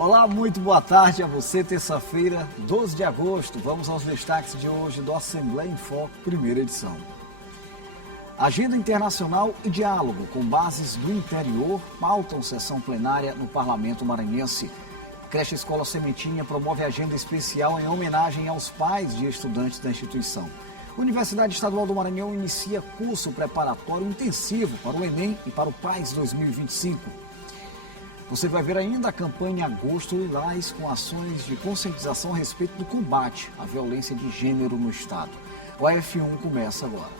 Olá, muito boa tarde a você, terça-feira, 12 de agosto. Vamos aos destaques de hoje do Assembleia em Foco, primeira edição. Agenda internacional e diálogo com bases do interior pautam sessão plenária no Parlamento Maranhense. Creche Escola Sementinha promove agenda especial em homenagem aos pais de estudantes da instituição. Universidade Estadual do Maranhão inicia curso preparatório intensivo para o Enem e para o PAS 2025. Você vai ver ainda a campanha Agosto Lilás com ações de conscientização a respeito do combate à violência de gênero no Estado. O AF1 começa agora.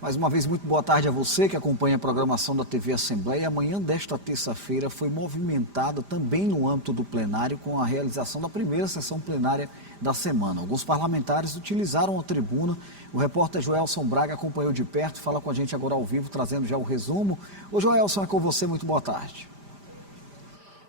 Mais uma vez, muito boa tarde a você que acompanha a programação da TV Assembleia. Amanhã desta terça-feira foi movimentada também no âmbito do plenário com a realização da primeira sessão plenária da semana. Alguns parlamentares utilizaram a tribuna. O repórter Joelson Braga acompanhou de perto e fala com a gente agora ao vivo, trazendo já o resumo. Ô Joelson, é com você, muito boa tarde.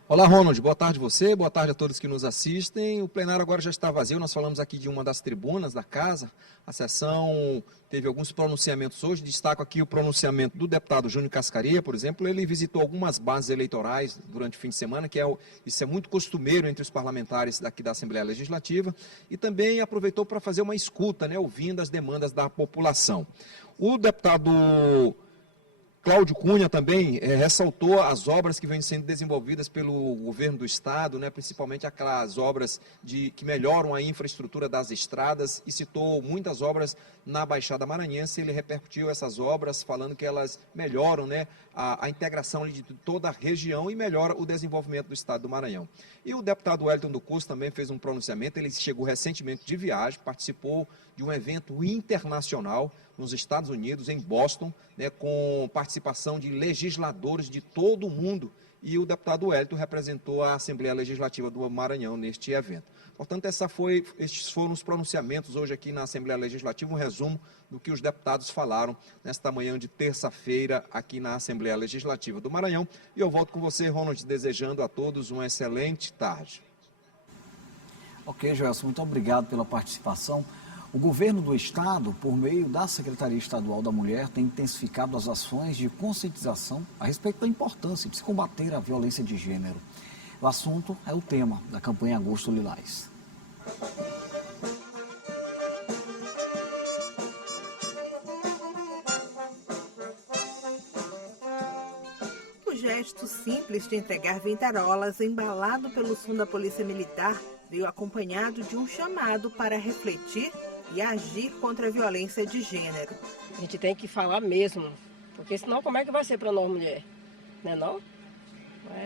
Olá, Ronald, boa tarde a você, boa tarde a todos que nos assistem. O plenário agora já está vazio, nós falamos aqui de uma das tribunas da casa. A sessão teve alguns pronunciamentos hoje, destaco aqui o pronunciamento do deputado Júnior Cascaria, por exemplo. Ele visitou algumas bases eleitorais durante o fim de semana, isso é muito costumeiro entre os parlamentares daqui da Assembleia Legislativa, e também aproveitou para fazer uma escuta, ouvindo as demandas da população. O deputado Cláudio Cunha também ressaltou as obras que vêm sendo desenvolvidas pelo governo do Estado, principalmente aquelas obras que melhoram a infraestrutura das estradas, e citou muitas obras na Baixada Maranhense. Ele repercutiu essas obras, falando que elas melhoram a integração de toda a região e melhora o desenvolvimento do Estado do Maranhão. E o deputado Wellington do Curso também fez um pronunciamento. Ele chegou recentemente de viagem, participou de um evento internacional nos Estados Unidos, em Boston, com participação de legisladores de todo o mundo, e o deputado Wellington representou a Assembleia Legislativa do Maranhão neste evento. Portanto, estes foram os pronunciamentos hoje aqui na Assembleia Legislativa, um resumo do que os deputados falaram nesta manhã de terça-feira aqui na Assembleia Legislativa do Maranhão. E eu volto com você, Ronald, desejando a todos uma excelente tarde. Ok, Joelson, muito obrigado pela participação. O governo do Estado, por meio da Secretaria Estadual da Mulher, tem intensificado as ações de conscientização a respeito da importância de se combater a violência de gênero. O assunto é o tema da campanha Agosto Lilás. O gesto simples de entregar ventarolas embalado pelo som da Polícia Militar veio acompanhado de um chamado para refletir e agir contra a violência de gênero. A gente tem que falar mesmo, porque senão como é que vai ser para nós mulher? Não?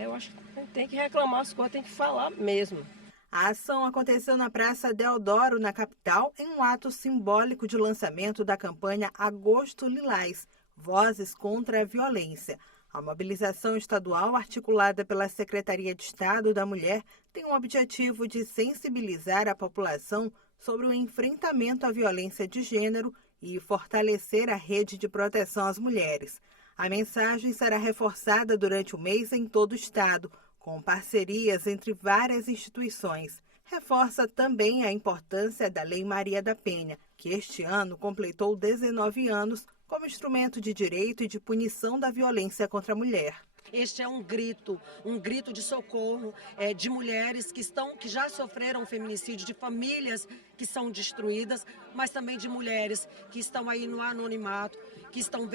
Eu acho que a gente tem que reclamar as coisas, tem que falar mesmo. A ação aconteceu na Praça Deodoro, na capital, em um ato simbólico de lançamento da campanha Agosto Lilás, Vozes contra a Violência. A mobilização estadual, articulada pela Secretaria de Estado da Mulher, tem o objetivo de sensibilizar a população sobre o enfrentamento à violência de gênero e fortalecer a rede de proteção às mulheres. A mensagem será reforçada durante o mês em todo o estado, com parcerias entre várias instituições. Reforça também a importância da Lei Maria da Penha, que este ano completou 19 anos como instrumento de direito e de punição da violência contra a mulher. Este é um grito de socorro de mulheres que já sofreram feminicídio, de famílias que são destruídas, mas também de mulheres que estão aí no anonimato, que estão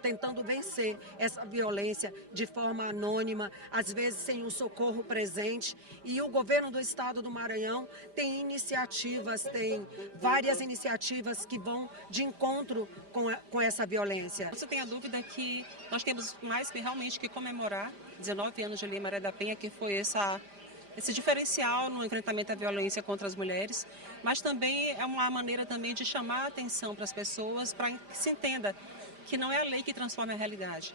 tentando vencer essa violência de forma anônima, às vezes sem um socorro presente. E o governo do estado do Maranhão tem várias iniciativas que vão de encontro com essa violência. Você tem a dúvida que nós temos mais que realmente que comemorar 19 anos de Lei Maria da Penha, que foi esse diferencial no enfrentamento à violência contra as mulheres, mas também é uma maneira também de chamar a atenção para as pessoas, para que se entenda que não é a lei que transforma a realidade.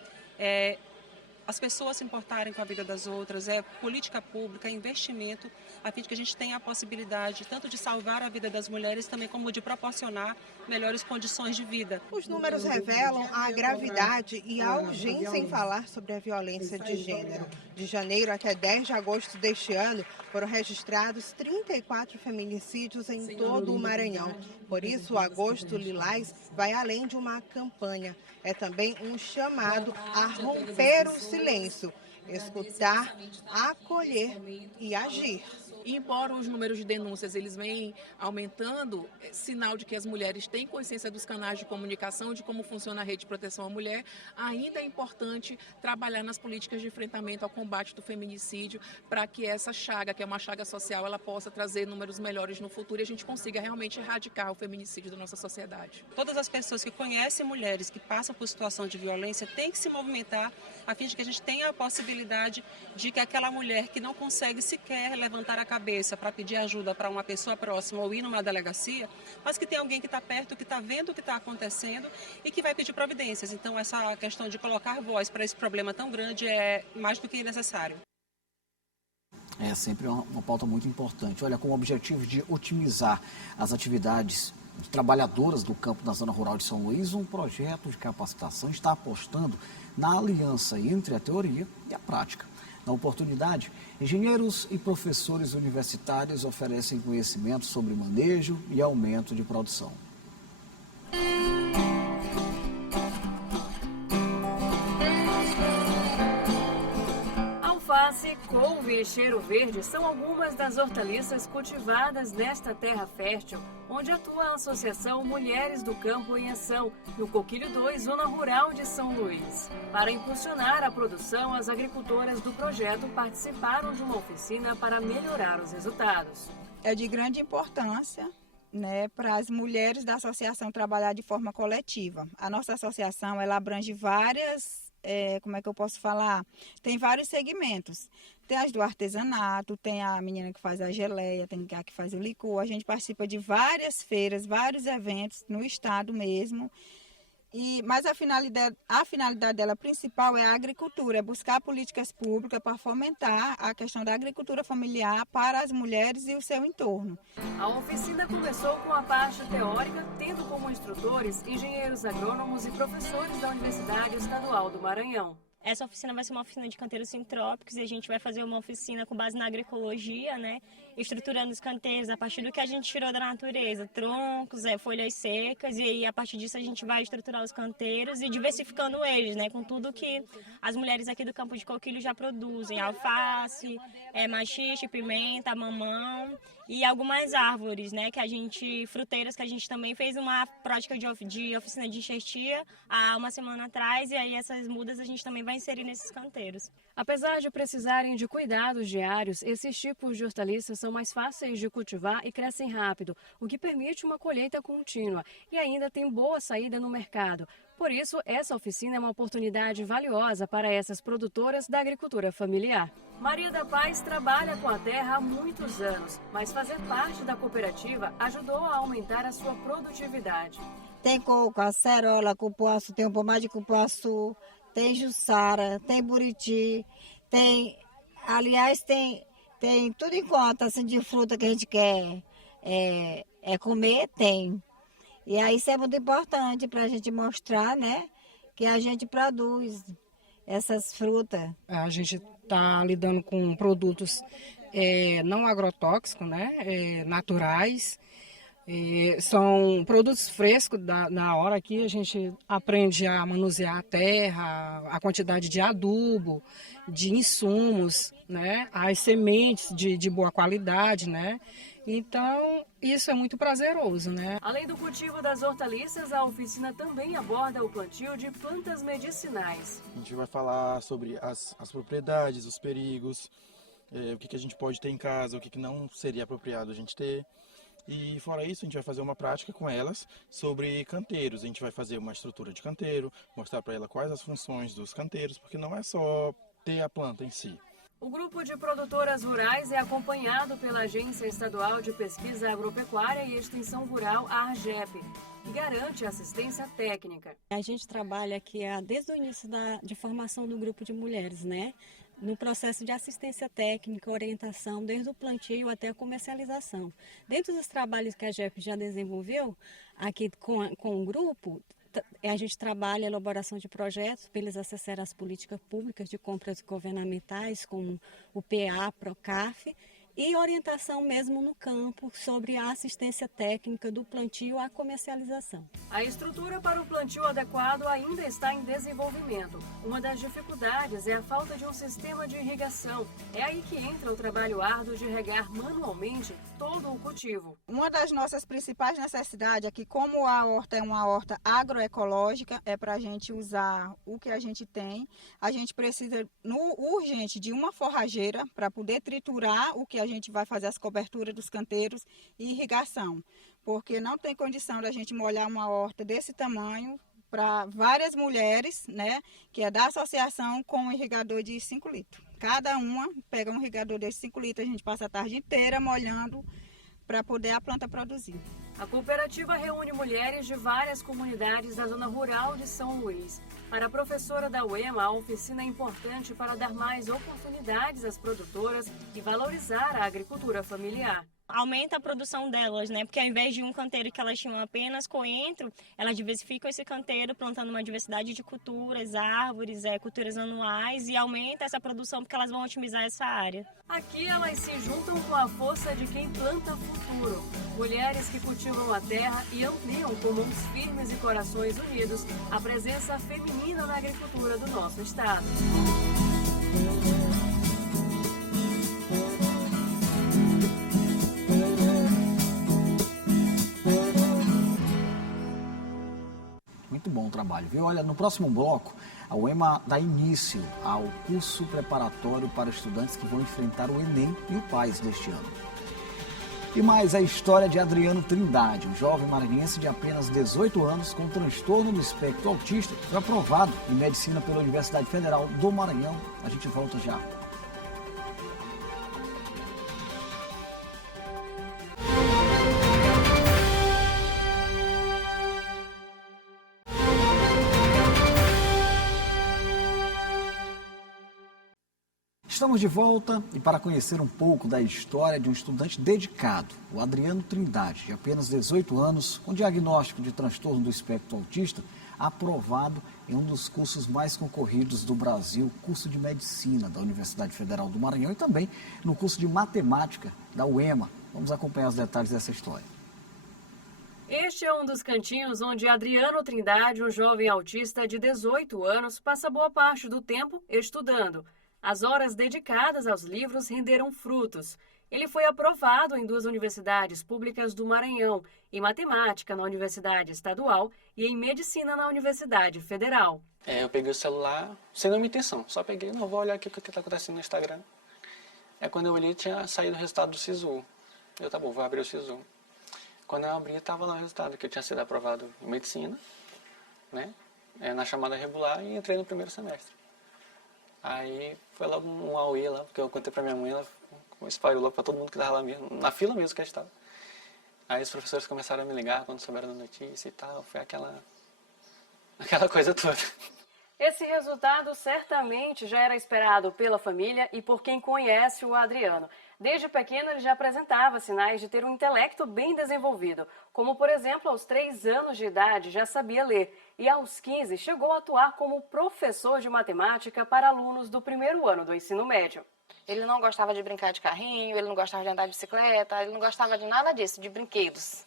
as pessoas se importarem com a vida das outras, é política pública, é investimento, a fim de que a gente tenha a possibilidade tanto de salvar a vida das mulheres, também como de proporcionar melhores condições de vida. Os números revelam a gravidade e a urgência em falar sobre a violência de gênero. De janeiro até 10 de agosto deste ano, foram registrados 34 feminicídios em todo o Maranhão. Por isso, o Agosto Lilás vai além de uma campanha. É também um chamado a romper o silêncio, escutar, acolher e agir. E embora os números de denúncias eles vêm aumentando, é sinal de que as mulheres têm consciência dos canais de comunicação, de como funciona a rede de proteção à mulher, ainda é importante trabalhar nas políticas de enfrentamento ao combate do feminicídio, para que essa chaga, que é uma chaga social, ela possa trazer números melhores no futuro e a gente consiga realmente erradicar o feminicídio da nossa sociedade. Todas as pessoas que conhecem mulheres que passam por situação de violência têm que se movimentar a fim de que a gente tenha a possibilidade de que aquela mulher que não consegue sequer levantar a cabeça para pedir ajuda para uma pessoa próxima ou ir numa delegacia, mas que tem alguém que está perto, que está vendo o que está acontecendo e que vai pedir providências. Então, essa questão de colocar voz para esse problema tão grande é mais do que necessário. É sempre uma pauta muito importante. Olha, com o objetivo de otimizar as atividades de trabalhadoras do campo da zona rural de São Luís, um projeto de capacitação está apostando na aliança entre a teoria e a prática. Na oportunidade, engenheiros e professores universitários oferecem conhecimento sobre manejo e aumento de produção. Alface, couve e cheiro verde são algumas das hortaliças cultivadas nesta terra fértil, onde atua a Associação Mulheres do Campo em Ação, no Coquilho 2, Zona Rural de São Luís. Para impulsionar a produção, as agricultoras do projeto participaram de uma oficina para melhorar os resultados. É de grande importância, né, para as mulheres da associação trabalhar de forma coletiva. A nossa associação ela abrange várias como é que eu posso falar? Tem vários segmentos. Tem as do artesanato, tem a menina que faz a geleia, tem a que faz o licor. A gente participa de várias feiras, vários eventos no estado mesmo. Mas a finalidade dela principal é a agricultura, é buscar políticas públicas para fomentar a questão da agricultura familiar para as mulheres e o seu entorno. A oficina começou com a parte teórica, tendo como instrutores engenheiros agrônomos e professores da Universidade Estadual do Maranhão. Essa oficina vai ser uma oficina de canteiros sintrópicos e a gente vai fazer uma oficina com base na agroecologia, né? Estruturando os canteiros a partir do que a gente tirou da natureza, troncos, folhas secas, e aí a partir disso a gente vai estruturar os canteiros e diversificando eles, né? Com tudo que as mulheres aqui do campo de Coquilho já produzem, alface, maxixe, pimenta, mamão e algumas árvores, né? Fruteiras que a gente também fez uma prática de oficina de enxertia há uma semana atrás, e aí essas mudas a gente também vai inserir nesses canteiros. Apesar de precisarem de cuidados diários, esses tipos de hortaliças são mais fáceis de cultivar e crescem rápido, o que permite uma colheita contínua e ainda tem boa saída no mercado. Por isso, essa oficina é uma oportunidade valiosa para essas produtoras da agricultura familiar. Maria da Paz trabalha com a terra há muitos anos, mas fazer parte da cooperativa ajudou a aumentar a sua produtividade. Tem coco, acerola, cupuaçu, tem o pomar de cupuaçu, tem jussara, tem buriti, tem tudo em conta, assim, de fruta que a gente quer comer, tem. E aí isso é muito importante para a gente mostrar, né, que a gente produz essas frutas. A gente está lidando com produtos não agrotóxicos, né, naturais. São produtos frescos na hora que a gente aprende a manusear a terra, a quantidade de adubo, de insumos, né, as sementes de boa qualidade, né. Então, isso é muito prazeroso, né? Além do cultivo das hortaliças, a oficina também aborda o plantio de plantas medicinais. A gente vai falar sobre as propriedades, os perigos, o que a gente pode ter em casa, o que não seria apropriado a gente ter. E fora isso, a gente vai fazer uma prática com elas sobre canteiros. A gente vai fazer uma estrutura de canteiro, mostrar para ela quais as funções dos canteiros, porque não é só ter a planta em si. O grupo de produtoras rurais é acompanhado pela Agência Estadual de Pesquisa Agropecuária e Extensão Rural, a ARGEP. e garante assistência técnica. A gente trabalha aqui desde o início de formação do grupo de mulheres, né? No processo de assistência técnica, orientação, desde o plantio até a comercialização. Dentro dos trabalhos que a GEP já desenvolveu, aqui com o grupo, a gente trabalha a elaboração de projetos para eles acessarem as políticas públicas de compras governamentais, como o PA, PROCAF, e orientação mesmo no campo sobre a assistência técnica do plantio à comercialização. A estrutura para o plantio adequado ainda está em desenvolvimento. Uma das dificuldades é a falta de um sistema de irrigação. É aí que entra o trabalho árduo de regar manualmente todo o cultivo. Uma das nossas principais necessidades é que, como a horta é uma horta agroecológica, é para a gente usar o que a gente tem. A gente precisa urgente de uma forrageira para poder triturar o que a gente vai fazer as coberturas dos canteiros e irrigação, porque não tem condição da gente molhar uma horta desse tamanho para várias mulheres, né, que é da associação, com um irrigador de 5 litros. Cada uma pega um irrigador de 5 litros, a gente passa a tarde inteira molhando para poder a planta produzir. A cooperativa reúne mulheres de várias comunidades da zona rural de São Luís. Para a professora da UEMA, a oficina é importante para dar mais oportunidades às produtoras e valorizar a agricultura familiar. Aumenta a produção delas, né? Porque ao invés de um canteiro que elas tinham apenas coentro, elas diversificam esse canteiro plantando uma diversidade de culturas, árvores, culturas anuais, e aumenta essa produção porque elas vão otimizar essa área. Aqui elas se juntam com a força de quem planta futuro. Mulheres que cultivam a terra e ampliam com mãos firmes e corações unidos a presença feminina na agricultura do nosso estado. Muito bom o trabalho, viu? Olha, no próximo bloco, a UEMA dá início ao curso preparatório para estudantes que vão enfrentar o Enem e o PAS deste ano. E mais a história de Adriano Trindade, um jovem maranhense de apenas 18 anos com transtorno do espectro autista, que foi aprovado em medicina pela Universidade Federal do Maranhão. A gente volta já. Estamos de volta e para conhecer um pouco da história de um estudante dedicado, o Adriano Trindade, de apenas 18 anos, com diagnóstico de transtorno do espectro autista, aprovado em um dos cursos mais concorridos do Brasil, curso de Medicina da Universidade Federal do Maranhão e também no curso de Matemática da UEMA. Vamos acompanhar os detalhes dessa história. Este é um dos cantinhos onde Adriano Trindade, um jovem autista de 18 anos, passa boa parte do tempo estudando. As horas dedicadas aos livros renderam frutos. Ele foi aprovado em 2 universidades públicas do Maranhão, em matemática na Universidade Estadual e em medicina na Universidade Federal. Eu peguei o celular sem nenhuma intenção, só peguei, não, vou olhar aqui o que está acontecendo no Instagram. Quando eu olhei, tinha saído o resultado do SISU. Eu, tá bom, vou abrir o SISU. Quando eu abri, estava lá o resultado, que eu tinha sido aprovado em medicina, né, na chamada regular, e entrei no primeiro semestre. Aí foi logo um auê lá, porque eu contei pra minha mãe, ela espalhou logo pra todo mundo que estava lá mesmo, na fila mesmo que a gente estava. Aí os professores começaram a me ligar quando souberam da notícia e tal, foi aquela coisa toda. Esse resultado certamente já era esperado pela família e por quem conhece o Adriano. Desde pequeno ele já apresentava sinais de ter um intelecto bem desenvolvido, como por exemplo aos 3 anos de idade já sabia ler e aos 15 chegou a atuar como professor de matemática para alunos do 1º ano do ensino médio. Ele não gostava de brincar de carrinho, ele não gostava de andar de bicicleta, ele não gostava de nada disso, de brinquedos.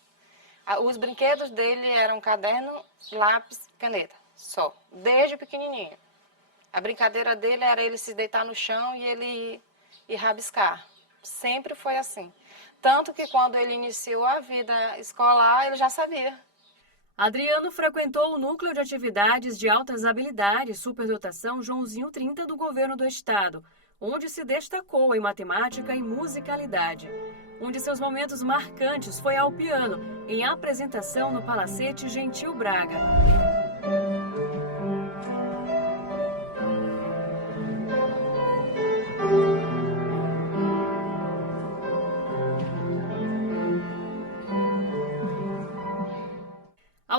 Os brinquedos dele eram caderno, lápis, caneta, só, desde pequenininho. A brincadeira dele era ele se deitar no chão e ele ir rabiscar. Sempre foi assim. Tanto que quando ele iniciou a vida escolar, ele já sabia. Adriano frequentou o Núcleo de Atividades de Altas Habilidades, Superdotação Joãozinho 30 do Governo do Estado, onde se destacou em matemática e musicalidade. Um de seus momentos marcantes foi ao piano, em apresentação no Palacete Gentil Braga.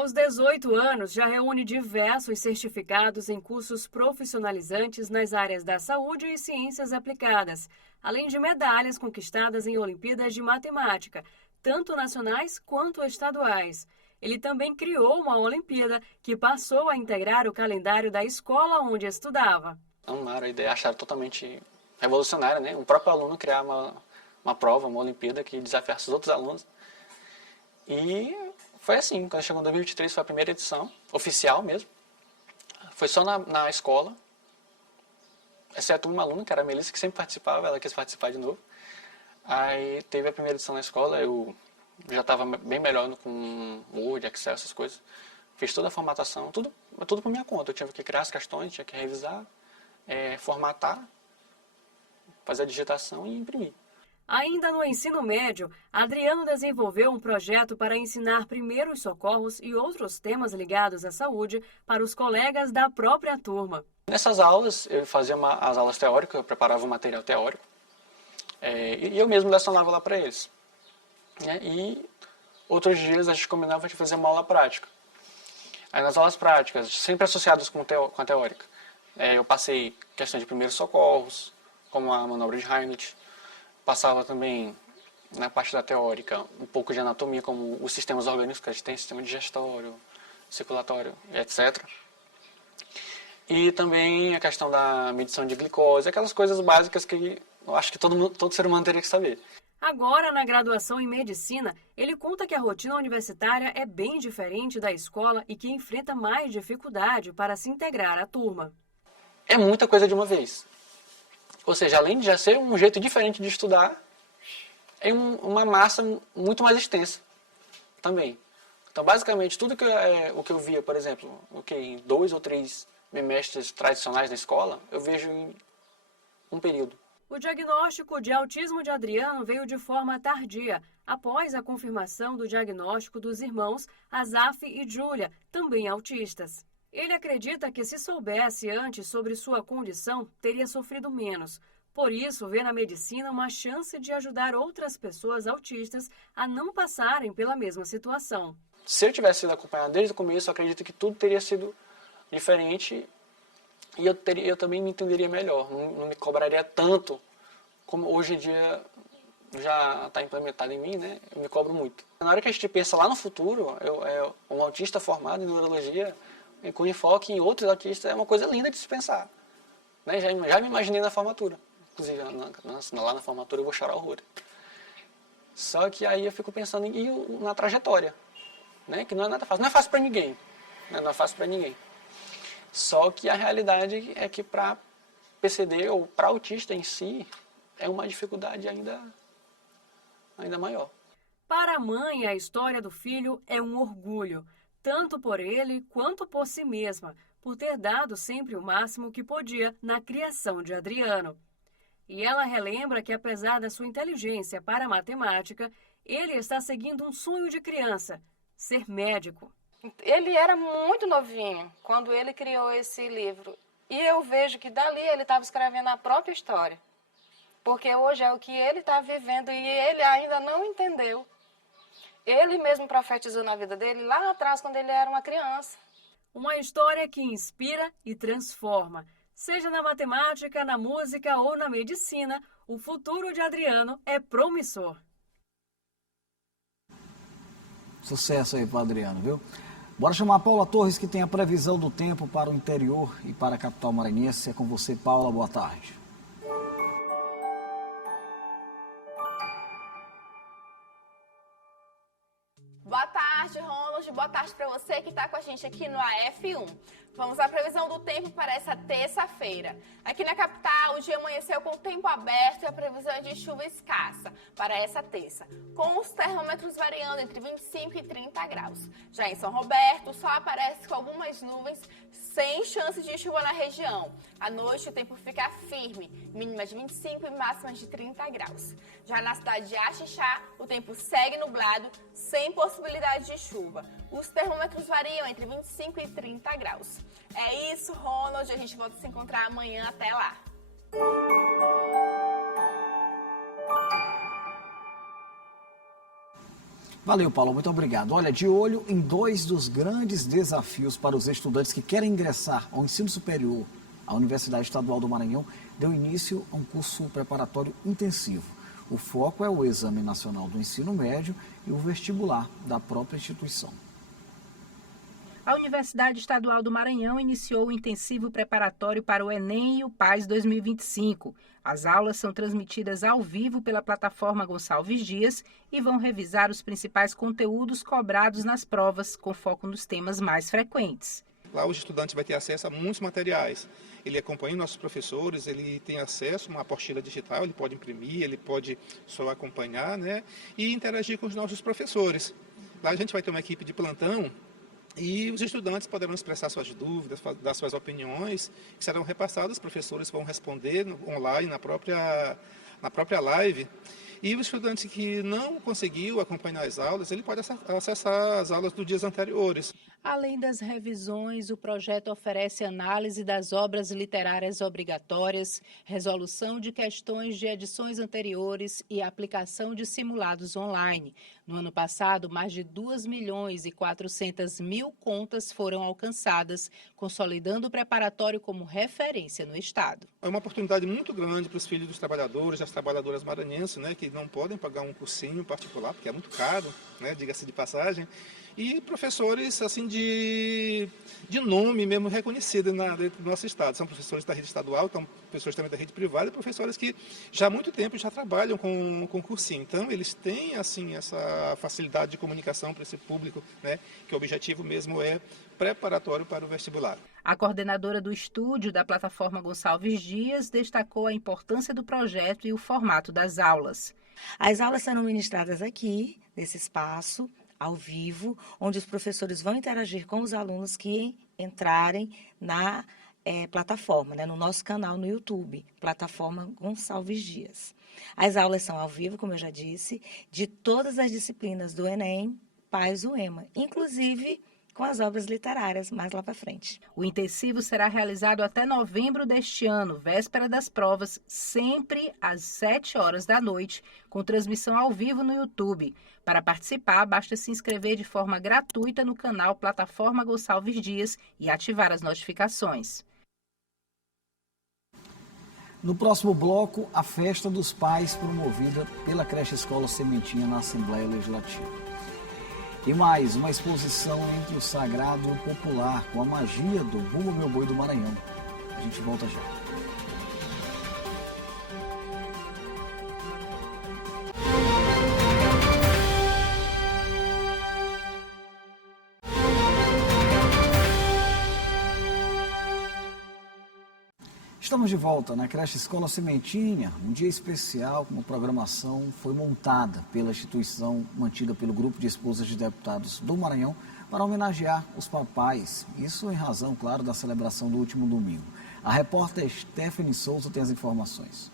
Aos 18 anos, já reúne diversos certificados em cursos profissionalizantes nas áreas da saúde e ciências aplicadas, além de medalhas conquistadas em Olimpíadas de Matemática, tanto nacionais quanto estaduais. Ele também criou uma Olimpíada que passou a integrar o calendário da escola onde estudava. Amaram a ideia, acharam totalmente revolucionária, né? Um próprio aluno criar uma prova, uma Olimpíada que desafiasse os outros alunos. E foi assim, quando chegou em 2023 foi a primeira edição, oficial mesmo. Foi só na escola, exceto uma aluna, que era a Melissa, que sempre participava, ela quis participar de novo. Aí teve a primeira edição na escola, eu já estava bem melhor com Word, Excel, essas coisas. Fiz toda a formatação, tudo por minha conta. Eu tinha que criar as questões, tinha que revisar, formatar, fazer a digitação e imprimir. Ainda no ensino médio, Adriano desenvolveu um projeto para ensinar primeiros socorros e outros temas ligados à saúde para os colegas da própria turma. Nessas aulas, eu fazia as aulas teóricas, eu preparava o material teórico, e eu mesmo lecionava lá para eles. E outros dias a gente combinava de fazer uma aula prática. Aí nas aulas práticas, sempre associadas com a teórica, eu passei questões de primeiros socorros, como a manobra de Heimlich. Passava também, na parte da teórica, um pouco de anatomia, como os sistemas orgânicos que a gente tem, sistema digestório, circulatório, etc. E também a questão da medição de glicose, aquelas coisas básicas que eu acho que todo ser humano teria que saber. Agora, na graduação em Medicina, ele conta que a rotina universitária é bem diferente da escola e que enfrenta mais dificuldade para se integrar à turma. É muita coisa de uma vez. Ou seja, além de já ser um jeito diferente de estudar, é uma massa muito mais extensa também. Então, basicamente, tudo o que eu via, por exemplo, em 2 ou 3 bimestres tradicionais da escola, eu vejo em um período. O diagnóstico de autismo de Adriano veio de forma tardia, após a confirmação do diagnóstico dos irmãos Azaf e Júlia, também autistas. Ele acredita que se soubesse antes sobre sua condição, teria sofrido menos. Por isso, vê na medicina uma chance de ajudar outras pessoas autistas a não passarem pela mesma situação. Se eu tivesse sido acompanhado desde o começo, eu acredito que tudo teria sido diferente e eu também me entenderia melhor. Não me cobraria tanto como hoje em dia já está implementado em mim, né? Eu me cobro muito. Na hora que a gente pensa lá no futuro, um autista formado em neurologia, com enfoque em outros autistas, é uma coisa linda de se pensar. Né? Já me imaginei na formatura. Inclusive, lá na formatura eu vou chorar horror. Só que aí eu fico pensando na trajetória. Né? Que não é nada fácil. Não é fácil para ninguém. Né? Não é fácil para ninguém. Só que a realidade é que para PCD ou para autista em si, é uma dificuldade ainda maior. Para a mãe, a história do filho é um orgulho. Tanto por ele quanto por si mesma, por ter dado sempre o máximo que podia na criação de Adriano. E ela relembra que, apesar da sua inteligência para a matemática, ele está seguindo um sonho de criança, ser médico. Ele era muito novinho quando ele criou esse livro. E eu vejo que dali ele estava escrevendo a própria história. Porque hoje é o que ele está vivendo e ele ainda não entendeu. Ele mesmo profetizou na vida dele lá atrás, quando ele era uma criança. Uma história que inspira e transforma. Seja na matemática, na música ou na medicina, o futuro de Adriano é promissor. Sucesso aí para Adriano, viu? Bora chamar a Paula Torres, que tem a previsão do tempo para o interior e para a capital maranhense. É com você, Paula. Boa tarde. Boa tarde, Ronald. Boa tarde para você que está com a gente aqui no AF1. Vamos à previsão do tempo para essa terça-feira. Aqui na capital, o dia amanheceu com o tempo aberto e a previsão é de chuva escassa para essa terça, com os termômetros variando entre 25 e 30 graus. Já em São Roberto, o sol aparece com algumas nuvens, sem chance de chuva na região. À noite, o tempo fica firme, mínimas de 25 e máximas de 30 graus. Já na cidade de Axixá, o tempo segue nublado, sem possibilidade de chuva. Os termômetros variam entre 25 e 30 graus. É isso, Ronald. A gente volta a se encontrar amanhã. Até lá. Valeu, Paulo, muito obrigado. Olha, de olho em dois dos grandes desafios para os estudantes que querem ingressar ao ensino superior, a Universidade Estadual do Maranhão deu início a um curso preparatório intensivo. O foco é o Exame Nacional do Ensino Médio e o vestibular da própria instituição. A Universidade Estadual do Maranhão iniciou o intensivo preparatório para o Enem e o PAS 2025. As aulas são transmitidas ao vivo pela plataforma Gonçalves Dias e vão revisar os principais conteúdos cobrados nas provas, com foco nos temas mais frequentes. Lá o estudante vai ter acesso a muitos materiais. Ele acompanha nossos professores, ele tem acesso a uma apostila digital, ele pode imprimir, ele pode só acompanhar, né? E interagir com os nossos professores. Lá a gente vai ter uma equipe de plantão e os estudantes poderão expressar suas dúvidas, dar suas opiniões, que serão repassadas, os professores vão responder online na própria live. E o estudante que não conseguiu acompanhar as aulas, ele pode acessar as aulas dos dias anteriores. Além das revisões, o projeto oferece análise das obras literárias obrigatórias, resolução de questões de edições anteriores e aplicação de simulados online. No ano passado, mais de 2.400.000 contas foram alcançadas, consolidando o preparatório como referência no Estado. É uma oportunidade muito grande para os filhos dos trabalhadores, das trabalhadoras maranhenses, né, que não podem pagar um cursinho particular, porque é muito caro, né, diga-se de passagem. E professores assim de nome mesmo reconhecido dentro do nosso estado. São professores da rede estadual, são professores também da rede privada e professores que já há muito tempo já trabalham com cursinho. Então eles têm assim essa facilidade de comunicação para esse público, né, que o objetivo mesmo é preparatório para o vestibular. A coordenadora do estúdio da plataforma Gonçalves Dias destacou a importância do projeto e o formato das aulas. As aulas serão ministradas aqui, nesse espaço, ao vivo, onde os professores vão interagir com os alunos que entrarem na plataforma, né, no nosso canal no YouTube, plataforma Gonçalves Dias. As aulas são ao vivo, como eu já disse, de todas as disciplinas do Enem, PAS e UEMA, inclusive com as obras literárias mais lá para frente. O intensivo será realizado até novembro deste ano, véspera das provas, sempre às 7 horas da noite, com transmissão ao vivo no YouTube. Para participar, basta se inscrever de forma gratuita no canal Plataforma Gonçalves Dias e ativar as notificações. No próximo bloco, a Festa dos Pais, promovida pela Creche Escola Sementinha na Assembleia Legislativa. E mais, uma exposição entre o sagrado e o popular, com a magia do Bumba Meu Boi do Maranhão. A gente volta já. Estamos de volta na Creche Escola Sementinha. Um dia especial, como programação foi montada pela instituição mantida pelo Grupo de Esposas de Deputados do Maranhão para homenagear os papais. Isso em razão, claro, da celebração do último domingo. A repórter Stephanie Souza tem as informações.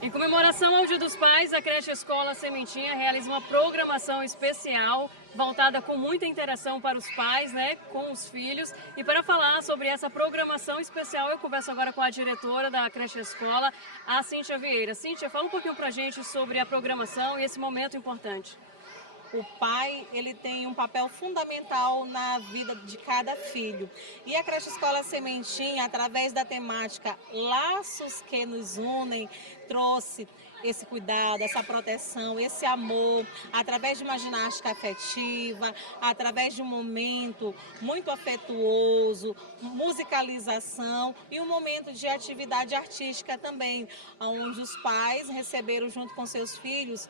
Em comemoração ao Dia dos Pais, a Creche Escola Sementinha realiza uma programação especial voltada com muita interação para os pais, né, com os filhos. E para falar sobre essa programação especial, eu converso agora com a diretora da Creche Escola, a Cíntia Vieira. Cíntia, fala um pouquinho para a gente sobre a programação e esse momento importante. O pai, ele tem um papel fundamental na vida de cada filho. E a Creche Escola Sementinha, através da temática Laços que nos unem, trouxe esse cuidado, essa proteção, esse amor, através de uma ginástica afetiva, através de um momento muito afetuoso, musicalização e um momento de atividade artística também, onde os pais receberam junto com seus filhos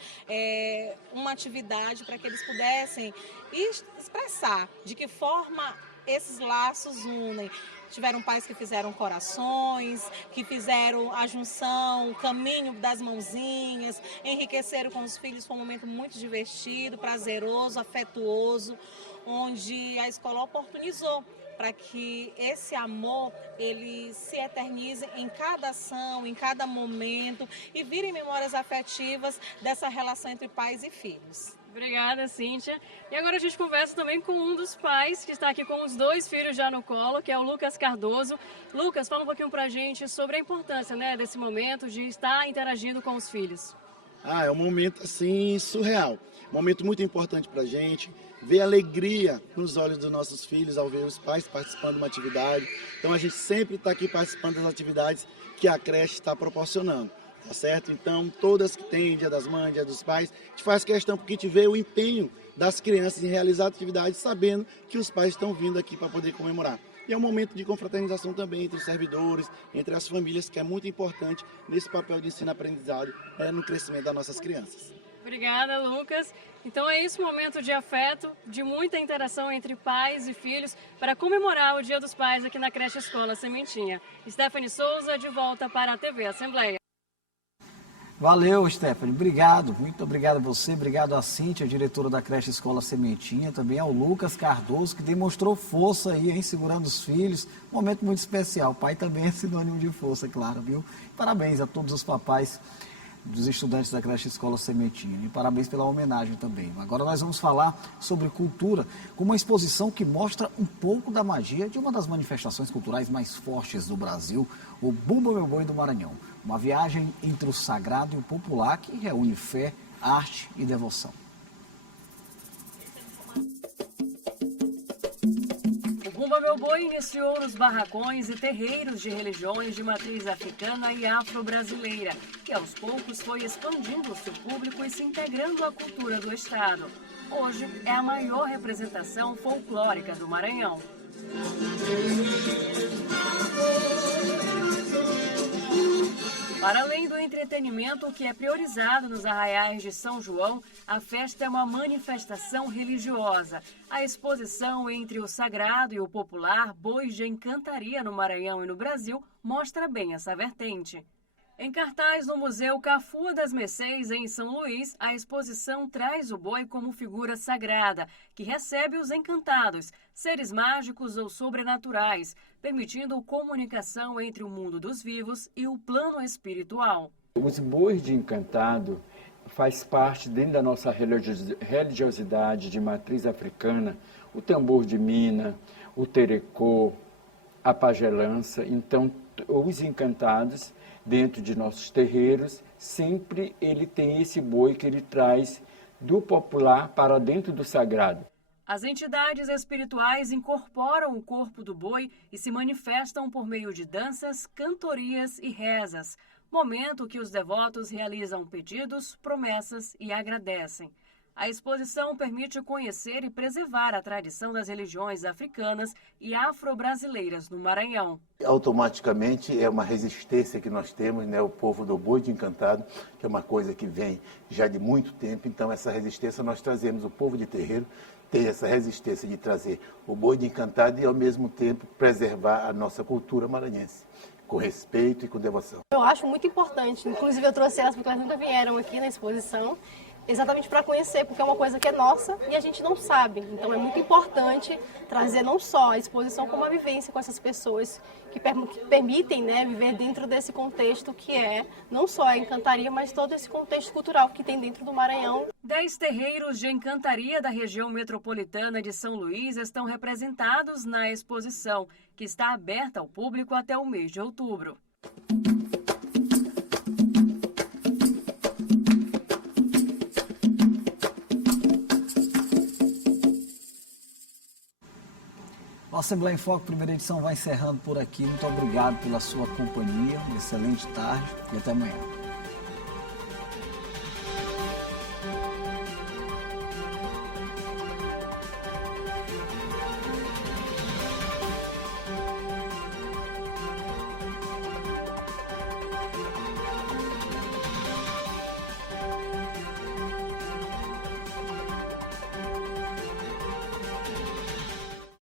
uma atividade para que eles pudessem expressar de que forma esses laços unem. Tiveram pais que fizeram corações, que fizeram a junção, o caminho das mãozinhas, enriqueceram com os filhos. Foi um momento muito divertido, prazeroso, afetuoso, onde a escola oportunizou para que esse amor ele se eternize em cada ação, em cada momento e virem memórias afetivas dessa relação entre pais e filhos. Obrigada, Cíntia. E agora a gente conversa também com um dos pais que está aqui com os 2 filhos já no colo, que é o Lucas Cardoso. Lucas, fala um pouquinho pra gente sobre a importância, né, desse momento de estar interagindo com os filhos. É um momento assim surreal, um momento muito importante para a gente, ver a alegria nos olhos dos nossos filhos ao ver os pais participando de uma atividade. Então a gente sempre está aqui participando das atividades que a creche está proporcionando, tá certo? Então todas que tem Dia das Mães, Dia dos Pais, a gente faz questão porque a gente vê o empenho das crianças em realizar atividades sabendo que os pais estão vindo aqui para poder comemorar. E é um momento de confraternização também entre os servidores, entre as famílias, que é muito importante nesse papel de ensino-aprendizado no crescimento das nossas crianças. Obrigada, Lucas. Então é isso, momento de afeto, de muita interação entre pais e filhos para comemorar o Dia dos Pais aqui na creche Escola Sementinha. Stephanie Souza, de volta para a TV Assembleia. Valeu, Stephanie. Obrigado. Muito obrigado a você. Obrigado a Cíntia, diretora da creche Escola Sementinha. Também ao Lucas Cardoso, que demonstrou força aí, hein, segurando os filhos. Um momento muito especial. Pai também é sinônimo de força, claro, viu? Parabéns a todos os papais dos estudantes da creche Escola Sementinha. E parabéns pela homenagem também. Agora nós vamos falar sobre cultura, com uma exposição que mostra um pouco da magia de uma das manifestações culturais mais fortes do Brasil, o Bumba Meu Boi do Maranhão. Uma viagem entre o sagrado e o popular que reúne fé, arte e devoção. O Bumba Meu Boi iniciou nos barracões e terreiros de religiões de matriz africana e afro-brasileira, que aos poucos foi expandindo o seu público e se integrando à cultura do estado. Hoje é a maior representação folclórica do Maranhão. Para além do entretenimento que é priorizado nos arraiais de São João, a festa é uma manifestação religiosa. A exposição entre o sagrado e o popular, bois de encantaria no Maranhão e no Brasil, mostra bem essa vertente. Em cartaz no Museu Cafua das Mercês, em São Luís, a exposição traz o boi como figura sagrada, que recebe os encantados, seres mágicos ou sobrenaturais, permitindo comunicação entre o mundo dos vivos e o plano espiritual. Os bois de encantado faz parte dentro da nossa religiosidade de matriz africana, o tambor de mina, o terecô, a pagelança. Então, os encantados dentro de nossos terreiros, sempre ele tem esse boi que ele traz do popular para dentro do sagrado. As entidades espirituais incorporam o corpo do boi e se manifestam por meio de danças, cantorias e rezas, momento que os devotos realizam pedidos, promessas e agradecem. A exposição permite conhecer e preservar a tradição das religiões africanas e afro-brasileiras no Maranhão. Automaticamente é uma resistência que nós temos, né? O povo do boi de encantado, que é uma coisa que vem já de muito tempo, então essa resistência nós trazemos, o povo de terreiro tem essa resistência de trazer o boi de encantado e ao mesmo tempo preservar a nossa cultura maranhense, com respeito e com devoção. Eu acho muito importante, inclusive eu trouxe elas porque elas nunca vieram aqui na exposição, exatamente para conhecer, porque é uma coisa que é nossa e a gente não sabe. Então é muito importante trazer não só a exposição, como a vivência com essas pessoas que permitem, né, viver dentro desse contexto que é não só a encantaria, mas todo esse contexto cultural que tem dentro do Maranhão. 10 terreiros de encantaria da região metropolitana de São Luís estão representados na exposição, que está aberta ao público até o mês de outubro. A Assembleia em Foco, primeira edição, vai encerrando por aqui. Muito obrigado pela sua companhia, uma excelente tarde e até amanhã.